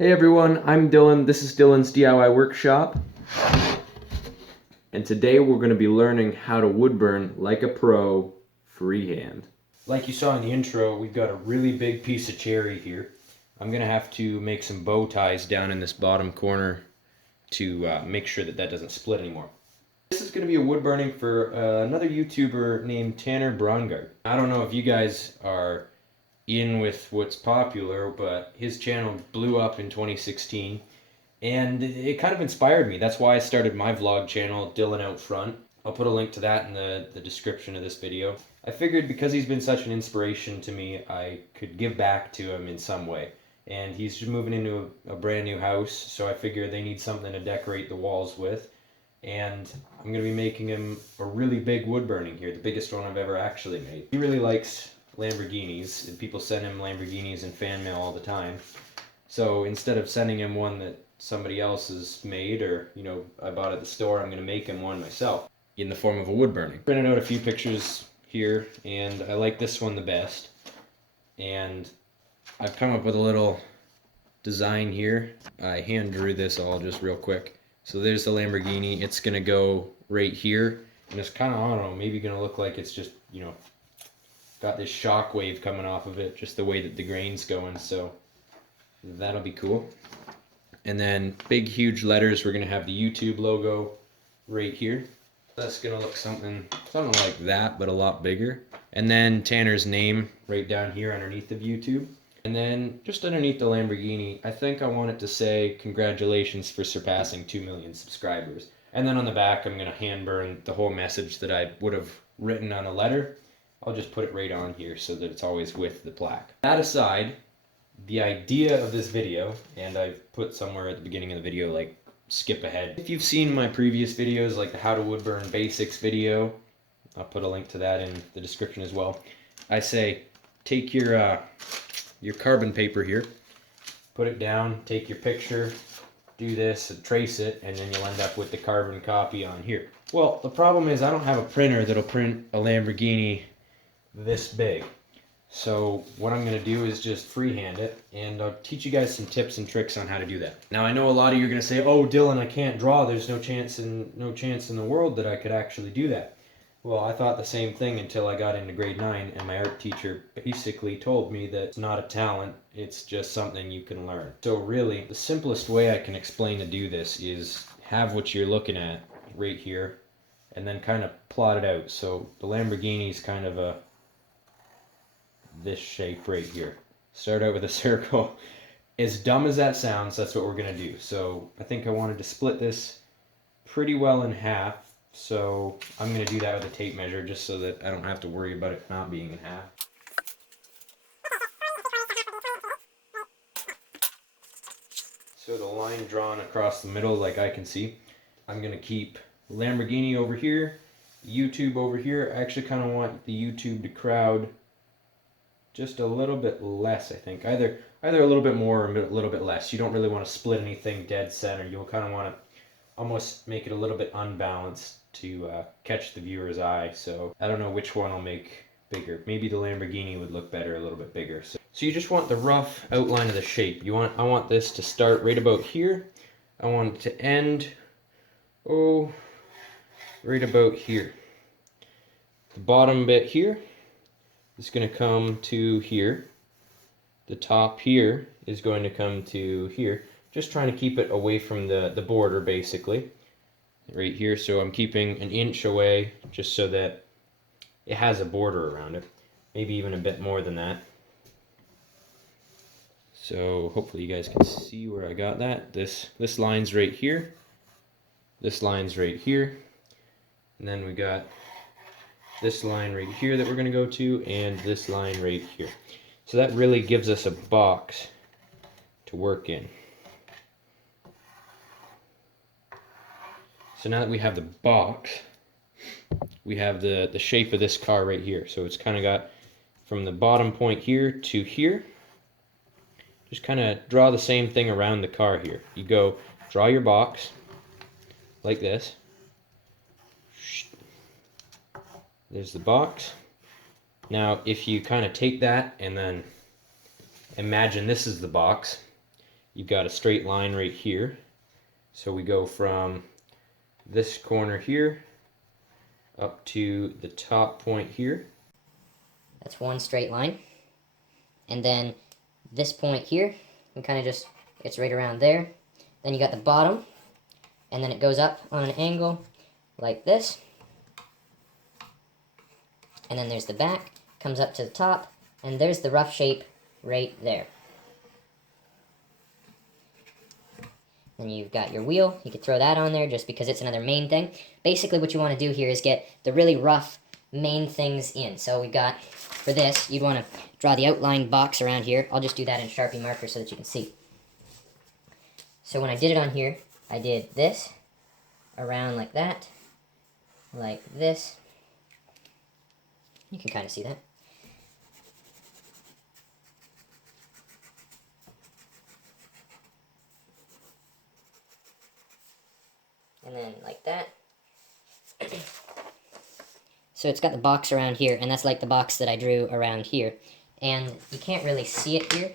Hey everyone, I'm Dylan. This is Dylan's DIY Workshop. And today we're going to be learning how to wood burn like a pro freehand. Like you saw in the intro, we've got a really big piece of cherry here. I'm going to have to make some bow ties down in this bottom corner to make sure that that doesn't split anymore. This is going to be a wood burning for another YouTuber named Tanner Braungardt. I don't know if you guys are in with what's popular, but his channel blew up in 2016 and it kind of inspired me. That's why I started my vlog channel, Dylan Out Front. I'll put a link to that in the description of this video. I figured because he's been such an inspiration to me, I could give back to him in some way. And he's just moving into a brand new house, so I figured they need something to decorate the walls with. And I'm going to be making him a really big wood burning here, the biggest one I've ever actually made. He really likes Lamborghinis, and people send him Lamborghinis in fan mail all the time. So instead of sending him one that somebody else has made, or I bought at the store, I'm going to make him one myself in the form of a wood burning. Printed out a few pictures here, and I like this one the best. And I've come up with a little design here. I hand drew this all just real quick. So there's the Lamborghini. It's going to go right here, and it's kind of, I don't know, maybe going to look like it's just, got this shock wave coming off of it, just the way that the grain's going, so that'll be cool. And then big huge letters, we're gonna have the YouTube logo right here. That's gonna look something like that, but a lot bigger. And then Tanner's name right down here underneath of YouTube. And then just underneath the Lamborghini, I think I want it to say congratulations for surpassing 2 million subscribers. And then on the back, I'm gonna hand burn the whole message that I would have written on a letter. I'll just put it right on here so that it's always with the plaque. That aside, the idea of this video, and I've put somewhere at the beginning of the video, like, skip ahead. If you've seen my previous videos, like the How to Wood Burn Basics video, I'll put a link to that in the description as well. I say, take your carbon paper here, put it down, take your picture, do this, and trace it, and then you'll end up with the carbon copy on here. Well, the problem is I don't have a printer that'll print a Lamborghini this big. So what I'm going to do is just freehand it, and I'll teach you guys some tips and tricks on how to do that. Now I know a lot of you are going to say, "Oh, Dylan, I can't draw. There's no chance in the world that I could actually do that." Well, I thought the same thing until I got into grade 9 and my art teacher basically told me that it's not a talent, it's just something you can learn. So really, the simplest way I can explain to do this is have what you're looking at right here and then kind of plot it out. So the Lamborghini is kind of this shape right here. Start out with a circle. As dumb as that sounds, that's what we're going to do. So I think I wanted to split this pretty well in half. So I'm going to do that with a tape measure just so that I don't have to worry about it not being in half. So the line drawn across the middle, like I can see, I'm going to keep Lamborghini over here, YouTube over here. I actually kind of want the YouTube to crowd just a little bit less, I think. Either a little bit more or a little bit less. You don't really want to split anything dead center. You'll kind of want to almost make it a little bit unbalanced to catch the viewer's eye. So I don't know which one I'll make bigger. Maybe the Lamborghini would look better a little bit bigger. So you just want the rough outline of the shape. I want this to start right about here. I want it to end, right about here. The bottom bit here is going to come to here. The top here is going to come to here. Just trying to keep it away from the border, basically. Right here, so I'm keeping an inch away just so that it has a border around it. Maybe even a bit more than that. So hopefully you guys can see where I got that. This line's right here. This line's right here. And then we got this line right here that we're going to go to, and this line right here. So that really gives us a box to work in. So now that we have the box, we have the shape of this car right here. So it's kind of got from the bottom point here to here. Just kind of draw the same thing around the car here. You go draw your box like this. There's the box. Now, if you kind of take that and then imagine this is the box, you've got a straight line right here. So we go from this corner here up to the top point here. That's one straight line. And then this point here, we kind of just, it's right around there. Then you got the bottom, and then it goes up on an angle like this. And then there's the back, comes up to the top, and there's the rough shape right there. Then you've got your wheel. You could throw that on there just because it's another main thing. Basically what you want to do here is get the really rough main things in. So we've got, for this, you'd want to draw the outline box around here. I'll just do that in Sharpie marker so that you can see. So when I did it on here, I did this, around like that, like this. You can kind of see that. And then like that. So it's got the box around here, and that's like the box that I drew around here. And you can't really see it here,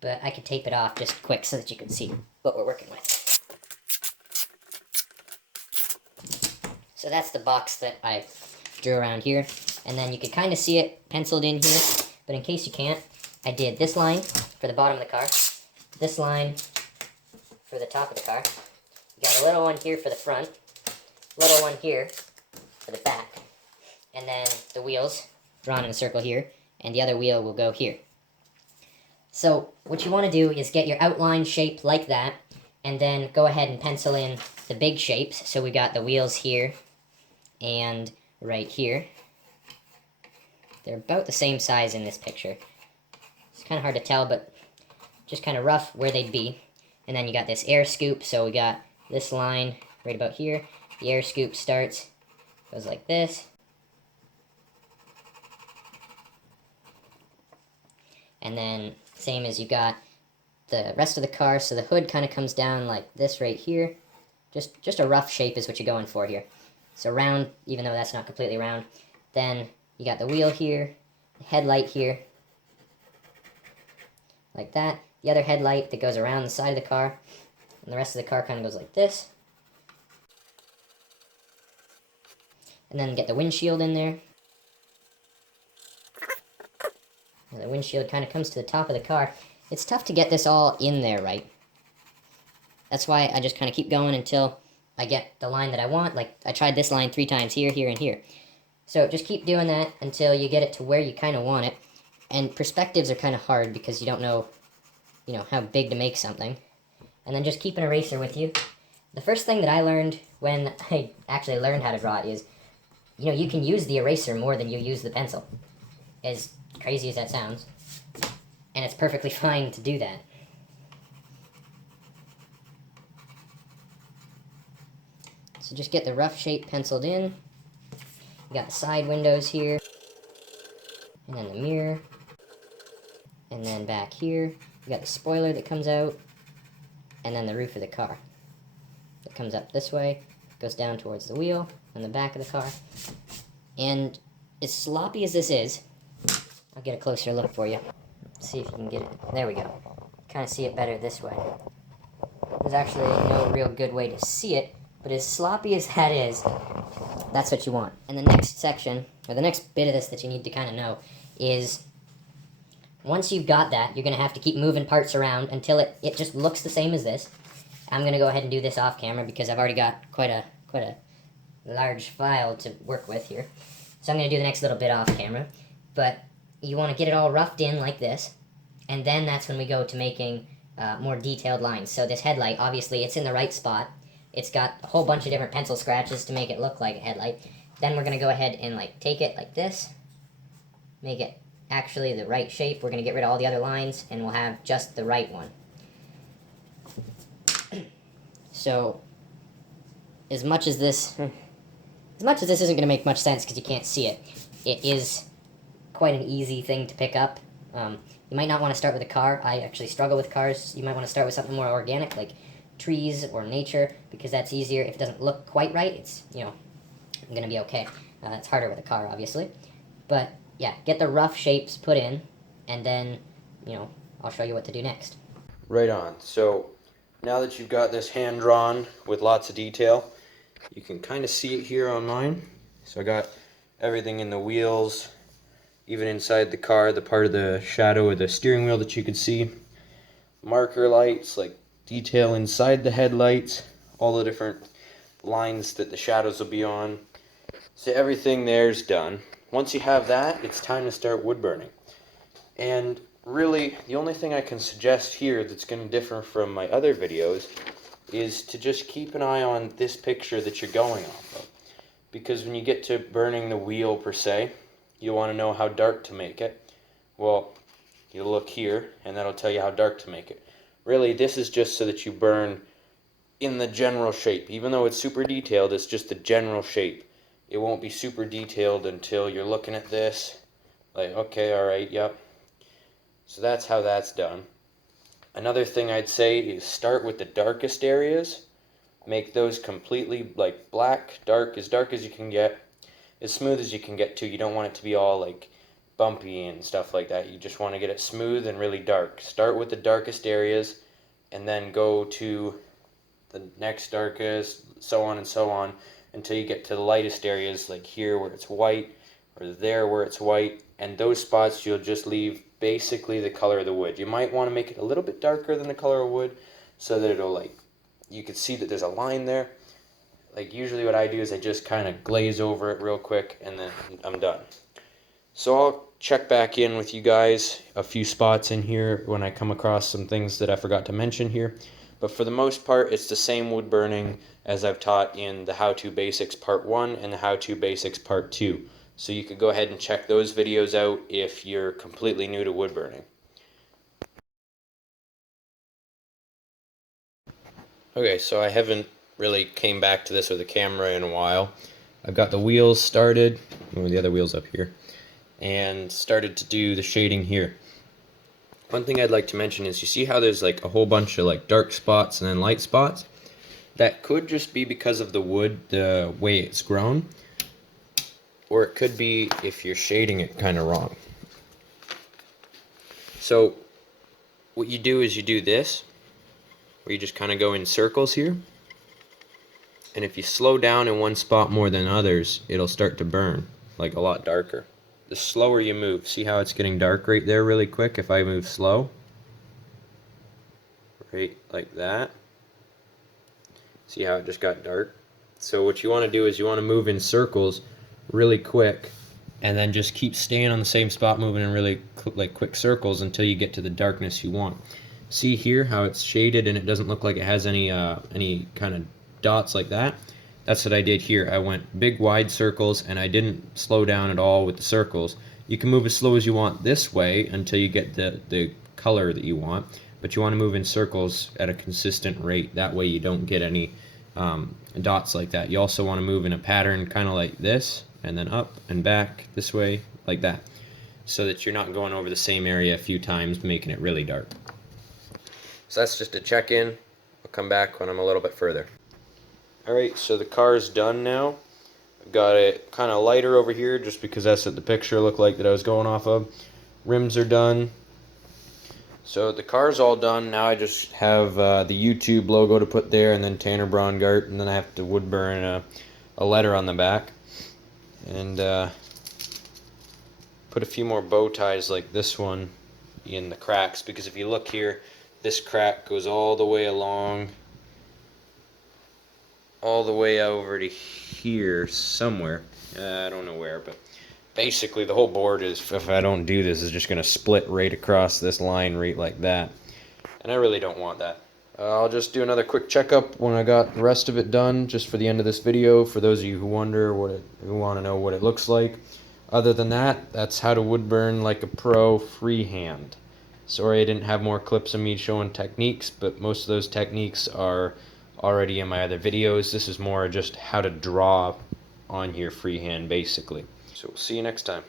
but I could tape it off just quick so that you can see what we're working with. So that's the box that I drew around here. And then you could kind of see it penciled in here, but in case you can't, I did this line for the bottom of the car, this line for the top of the car. You got a little one here for the front, little one here for the back, and then the wheels drawn in a circle here, and the other wheel will go here. So what you want to do is get your outline shaped like that, and then go ahead and pencil in the big shapes. So we got the wheels here and right here. They're about the same size in this picture. It's kind of hard to tell, but just kind of rough where they'd be. And then you got this air scoop, so we got this line right about here. The air scoop starts, goes like this. And then same as you got the rest of the car, so the hood kind of comes down like this right here. Just a rough shape is what you're going for here. So round, even though that's not completely round. Then you got the wheel here, the headlight here, like that. The other headlight that goes around the side of the car, and the rest of the car kind of goes like this. And then get the windshield in there. And the windshield kind of comes to the top of the car. It's tough to get this all in there right. That's why I just kind of keep going until I get the line that I want. Like, I tried this line 3 times, here, here, and here. So just keep doing that until you get it to where you kind of want it. And perspectives are kind of hard because you don't know, how big to make something. And then just keep an eraser with you. The first thing that I learned when I actually learned how to draw it is, you can use the eraser more than you use the pencil. As crazy as that sounds. And it's perfectly fine to do that. So just get the rough shape penciled in. You got the side windows here. And then the mirror. And then back here, you got the spoiler that comes out. And then the roof of the car. That comes up this way, goes down towards the wheel and the back of the car. And as sloppy as this is, I'll get a closer look for you. See if you can get it. There we go. Kind of see it better this way. There's actually no real good way to see it, but as sloppy as that is, that's what you want. And the next section, or the next bit of this that you need to kind of know is, once you've got that, you're going to have to keep moving parts around until it just looks the same as this. I'm going to go ahead and do this off camera because I've already got quite a large file to work with here. So I'm going to do the next little bit off camera. But you want to get it all roughed in like this, and then that's when we go to making more detailed lines. So this headlight, obviously, it's in the right spot. It's got a whole bunch of different pencil scratches to make it look like a headlight. Then we're going to go ahead and take it like this, make it actually the right shape. We're going to get rid of all the other lines, and we'll have just the right one. So, as much as this isn't going to make much sense because you can't see it, it is quite an easy thing to pick up. You might not want to start with a car. I actually struggle with cars. You might want to start with something more organic, like trees or nature, because that's easier. If it doesn't look quite right, it's, going to be okay. It's harder with a car, obviously. But, yeah, get the rough shapes put in, and then, I'll show you what to do next. Right on. So now that you've got this hand drawn with lots of detail, you can kind of see it here on mine. So I got everything in the wheels, even inside the car, the part of the shadow of the steering wheel that you could see. Marker lights, like detail inside the headlights, all the different lines that the shadows will be on. So everything there's done. Once you have that, it's time to start wood burning. And really, the only thing I can suggest here that's going to differ from my other videos is to just keep an eye on this picture that you're going off of. Because when you get to burning the wheel per se, you want to know how dark to make it. Well, you look here, and that'll tell you how dark to make it. Really, this is just so that you burn in the general shape. Even though it's super detailed, it's just the general shape. It won't be super detailed until you're looking at this, like, okay, alright, yep. So that's how that's done. Another thing I'd say is start with the darkest areas. Make those completely like black, dark as you can get. As smooth as you can get too. You don't want it to be all like bumpy and stuff like that. You just want to get it smooth and really dark. Start with the darkest areas and then go to the next darkest, so on, until you get to the lightest areas, like here where it's white, or there where it's white, and those spots you'll just leave basically the color of the wood. You might want to make it a little bit darker than the color of wood, so that it'll like, you can see that there's a line there. Like usually what I do is I just kind of glaze over it real quick, and then I'm done. So I'll check back in with you guys a few spots in here when I come across some things that I forgot to mention here. But for the most part, it's the same wood burning as I've taught in the How To Basics Part 1 and the How To Basics Part 2. So you could go ahead and check those videos out if you're completely new to wood burning. Okay, so I haven't really came back to this with a camera in a while. I've got the wheels started, the other wheels up here, and started to do the shading here. One thing I'd like to mention is you see how there's like a whole bunch of like dark spots and then light spots? That could just be because of the wood, the way it's grown, or it could be if you're shading it kind of wrong. So what you do is you do this, where you just kind of go in circles here, and if you slow down in one spot more than others, it'll start to burn like a lot darker. The slower you move, see how it's getting dark right there really quick if I move slow? Right like that. See how it just got dark? So what you want to do is you want to move in circles really quick, and then just keep staying on the same spot, moving in really like quick circles until you get to the darkness you want. See here how it's shaded and it doesn't look like it has any kind of dots like that? That's what I did here. I went big wide circles and I didn't slow down at all with the circles. You can move as slow as you want this way until you get the color that you want, but you want to move in circles at a consistent rate. That way you don't get any dots like that. You also want to move in a pattern kind of like this, and then up and back this way like that, so that you're not going over the same area a few times, making it really dark. So that's just a check-in. I'll come back when I'm a little bit further. Alright, so the car's done now. I've got it kind of lighter over here just because that's what the picture looked like that I was going off of. Rims are done. So the car's all done. Now I just have the YouTube logo to put there, and then Tanner Braungardt, and then I have to wood burn a letter on the back. And put a few more bow ties like this one in the cracks, because if you look here, this crack goes all the way along, all the way over to here somewhere. I don't know where, but basically the whole board is, if I don't do this, is just going to split right across this line right like that. And I really don't want that. I'll just do another quick checkup when I got the rest of it done, just for the end of this video, for those of you who wonder who want to know what it looks like. Other than that, that's how to wood burn like a pro freehand. Sorry I didn't have more clips of me showing techniques, but most of those techniques are already in my other videos. This is more just how to draw on here freehand, basically. So we'll see you next time.